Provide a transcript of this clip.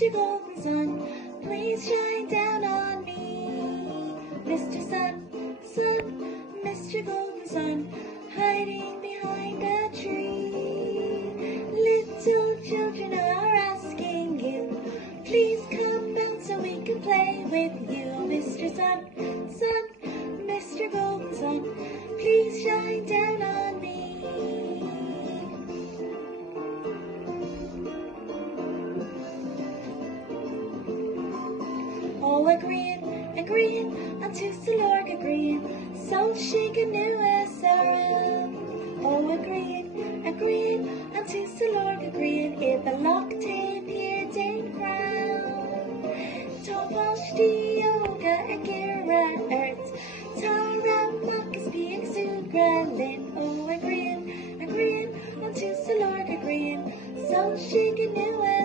Mr. Golden Sun, please shine down on me. Mr. Sun, Sun, Mr. Golden Sun, hiding behind a tree. Little children are asking you, please come out so we can play with you. Mr. Sun, Sun, Mr. Golden Sun, please shine down on me. Oh, agreeing, unto Lord agreeing, so she can do a sorrow. Oh, agreeing, unto Lord agreeing, if a locked in here did crown. Tovash di yoga agira earth, Tara Marcus being Sugralin. Oh, agreeing, unto Lord agreeing, so she can do a